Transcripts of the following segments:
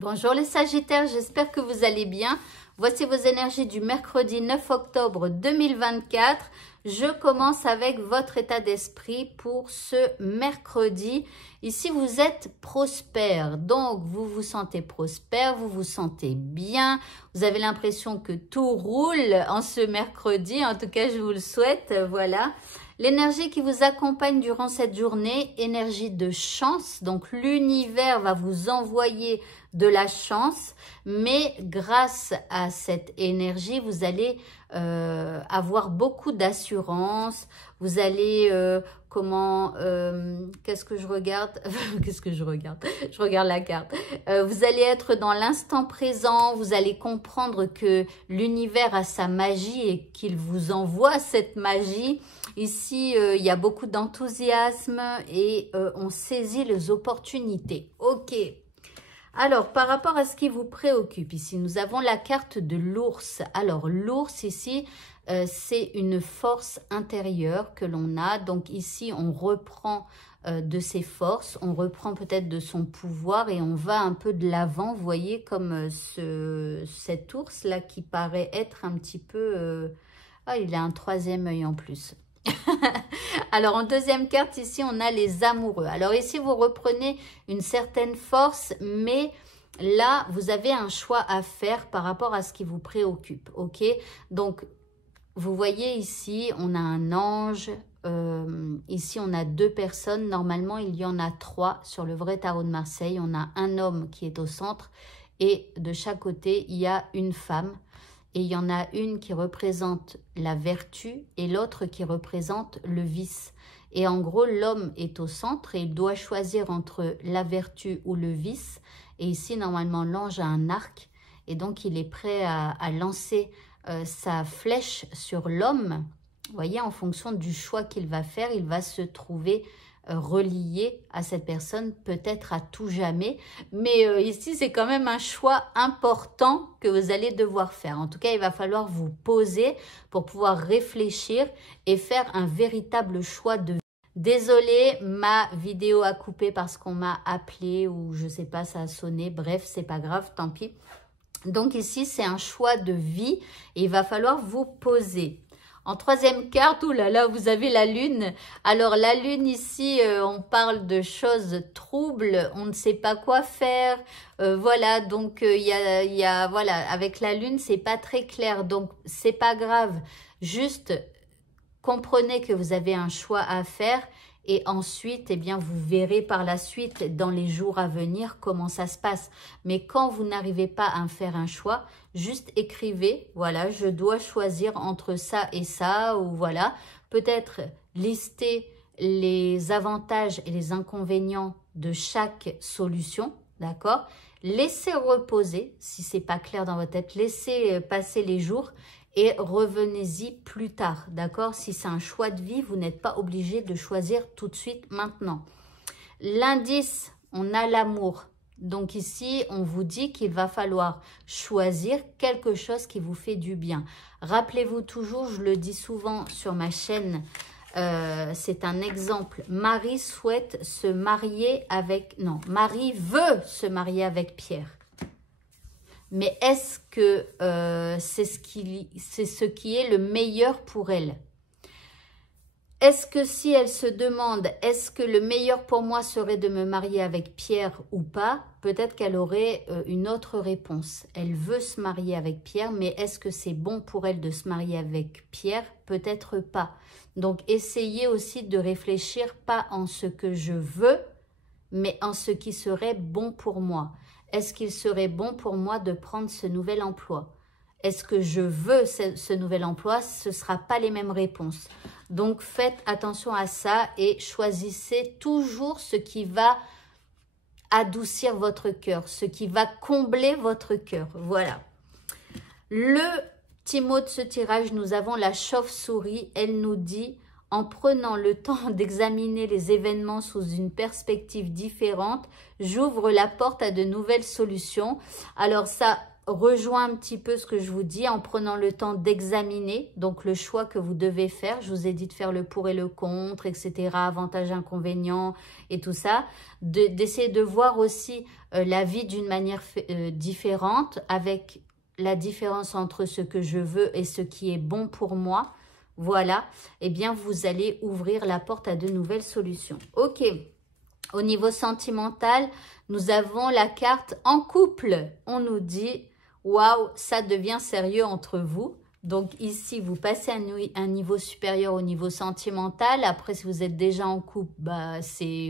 Bonjour les Sagittaires, j'espère que vous allez bien. Voici vos énergies du mercredi 9 octobre 2024. Je commence avec votre état d'esprit pour ce mercredi. Ici, vous êtes prospère, donc vous vous sentez prospère, vous vous sentez bien. Vous avez l'impression que tout roule en ce mercredi, en tout cas je vous le souhaite, voilà. L'énergie qui vous accompagne durant cette journée, énergie de chance. Donc, l'univers va vous envoyer de la chance. Mais grâce à cette énergie, vous allez avoir beaucoup d'assurance. Vous allez, qu'est-ce que je regarde? Qu'est-ce que je regarde? Je regarde la carte. Vous allez être dans l'instant présent. Vous allez comprendre que l'univers a sa magie et qu'il vous envoie cette magie. Ici, il y a beaucoup d'enthousiasme et on saisit les opportunités. Ok. Alors, par rapport à ce qui vous préoccupe, ici, nous avons la carte de l'ours. Alors, l'ours, ici, c'est une force intérieure que l'on a. Donc, ici, on reprend de ses forces, on reprend peut-être de son pouvoir et on va un peu de l'avant. Vous voyez, comme cet ours-là qui paraît être un petit peu... Ah, il a un troisième œil en plus. Alors, en deuxième carte, ici, on a les amoureux. Alors, ici, vous reprenez une certaine force, mais là, vous avez un choix à faire par rapport à ce qui vous préoccupe, ok? Donc, vous voyez ici, on a un ange. Ici, on a deux personnes. Normalement, il y en a trois sur le vrai tarot de Marseille. On a un homme qui est au centre et de chaque côté, il y a une femme. Et il y en a une qui représente la vertu et l'autre qui représente le vice. Et en gros, l'homme est au centre et il doit choisir entre la vertu ou le vice. Et ici, normalement, l'ange a un arc. Et donc, il est prêt à lancer sa flèche sur l'homme. Vous voyez, en fonction du choix qu'il va faire, il va se trouver relié à cette personne, peut-être à tout jamais. Mais ici, c'est quand même un choix important que vous allez devoir faire. En tout cas, il va falloir vous poser pour pouvoir réfléchir et faire un véritable choix de vie. Désolée, ma vidéo a coupé parce qu'on m'a appelé ou je sais pas, ça a sonné. Bref, c'est pas grave, tant pis. Donc ici, c'est un choix de vie et il va falloir vous poser. En troisième carte, oh là là, vous avez la lune. Alors la lune ici, on parle de choses troubles, on ne sait pas quoi faire. Voilà, donc voilà, avec la lune, c'est pas très clair, donc c'est pas grave. Juste comprenez que vous avez un choix à faire. Et ensuite, eh bien, vous verrez par la suite, dans les jours à venir, comment ça se passe. Mais quand vous n'arrivez pas à faire un choix, juste écrivez, voilà, je dois choisir entre ça et ça, ou voilà. Peut-être lister les avantages et les inconvénients de chaque solution, d'accord? Laissez reposer, si ce n'est pas clair dans votre tête, laissez passer les jours. Et revenez-y plus tard, d'accord? Si c'est un choix de vie, vous n'êtes pas obligé de choisir tout de suite maintenant. L'indice, on a l'amour. Donc ici, on vous dit qu'il va falloir choisir quelque chose qui vous fait du bien. Rappelez-vous toujours, je le dis souvent sur ma chaîne, c'est un exemple. Marie souhaite se marier avec... Non, Marie veut se marier avec Pierre. Mais est-ce que c'est ce qui est le meilleur pour elle? Est-ce que si elle se demande, est-ce que le meilleur pour moi serait de me marier avec Pierre ou pas? Peut-être qu'elle aurait une autre réponse. Elle veut se marier avec Pierre, mais est-ce que c'est bon pour elle de se marier avec Pierre? Peut-être pas. Donc, essayez aussi de réfléchir pas en ce que je veux, mais en ce qui serait bon pour moi. Est-ce qu'il serait bon pour moi de prendre ce nouvel emploi? Est-ce que je veux ce nouvel emploi? Ce ne sera pas les mêmes réponses. Donc, faites attention à ça et choisissez toujours ce qui va adoucir votre cœur, ce qui va combler votre cœur. Voilà. Le petit mot de ce tirage, nous avons la chauve-souris. Elle nous dit... En prenant le temps d'examiner les événements sous une perspective différente, j'ouvre la porte à de nouvelles solutions. Alors ça, rejoint un petit peu ce que je vous dis en prenant le temps d'examiner donc le choix que vous devez faire. Je vous ai dit de faire le pour et le contre, etc., avantages, inconvénients et tout ça. D'essayer de voir aussi la vie d'une manière différente, avec la différence entre ce que je veux et ce qui est bon pour moi. Voilà, eh bien vous allez ouvrir la porte à de nouvelles solutions. Ok, au niveau sentimental, nous avons la carte en couple. On nous dit, waouh, ça devient sérieux entre vous. Donc ici, vous passez à un niveau supérieur au niveau sentimental. Après, si vous êtes déjà en couple, bah,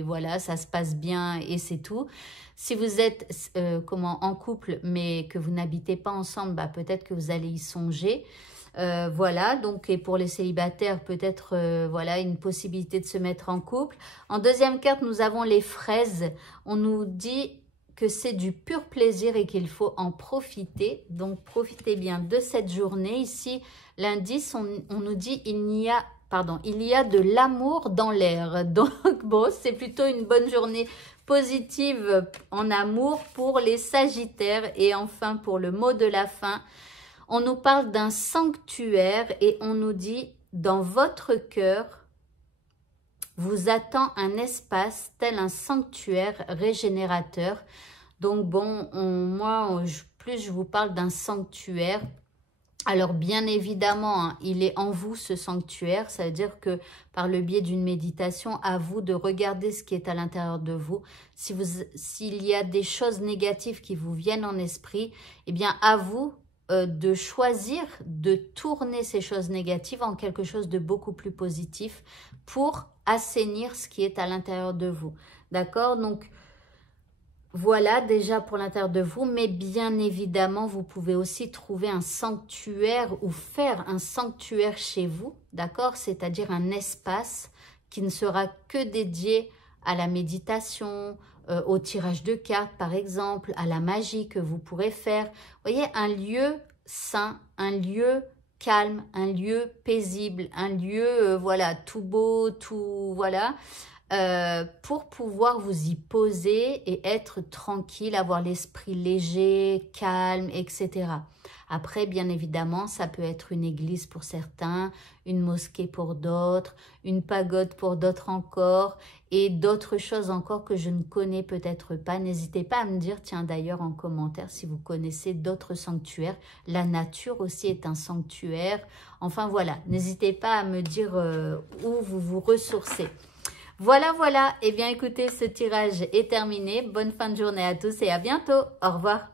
voilà, ça se passe bien et c'est tout. Si vous êtes en couple, mais que vous n'habitez pas ensemble, bah, peut-être que vous allez y songer. Voilà, donc et pour les célibataires, peut-être voilà une possibilité de se mettre en couple. En deuxième carte, nous avons les fraises. On nous dit que c'est du pur plaisir et qu'il faut en profiter. Donc, profitez bien de cette journée. Ici, l'indice, on nous dit il y a de l'amour dans l'air. Donc, bon, c'est plutôt une bonne journée positive en amour pour les sagittaires. Et enfin, pour le mot de la fin, on nous parle d'un sanctuaire et on nous dit, dans votre cœur, vous attend un espace tel un sanctuaire régénérateur. Donc bon, plus je vous parle d'un sanctuaire. Alors bien évidemment, hein, il est en vous ce sanctuaire, ça veut dire que par le biais d'une méditation, à vous de regarder ce qui est à l'intérieur de vous. S'il y a des choses négatives qui vous viennent en esprit, eh bien à vous de choisir de tourner ces choses négatives en quelque chose de beaucoup plus positif pour assainir ce qui est à l'intérieur de vous. D'accord? Donc, voilà déjà pour l'intérieur de vous, mais bien évidemment, vous pouvez aussi trouver un sanctuaire ou faire un sanctuaire chez vous, d'accord? C'est-à-dire un espace qui ne sera que dédié à la méditation, au tirage de cartes par exemple, à la magie que vous pourrez faire. Vous voyez, un lieu sain, un lieu calme, un lieu paisible, un lieu, voilà, tout beau, tout, voilà, pour pouvoir vous y poser et être tranquille, avoir l'esprit léger, calme, etc. Après, bien évidemment, ça peut être une église pour certains, une mosquée pour d'autres, une pagode pour d'autres encore, et d'autres choses encore que je ne connais peut-être pas. N'hésitez pas à me dire, tiens d'ailleurs en commentaire, si vous connaissez d'autres sanctuaires. La nature aussi est un sanctuaire. Enfin voilà, n'hésitez pas à me dire où vous vous ressourcez. Voilà, voilà. Eh bien, écoutez, ce tirage est terminé. Bonne fin de journée à tous et à bientôt. Au revoir.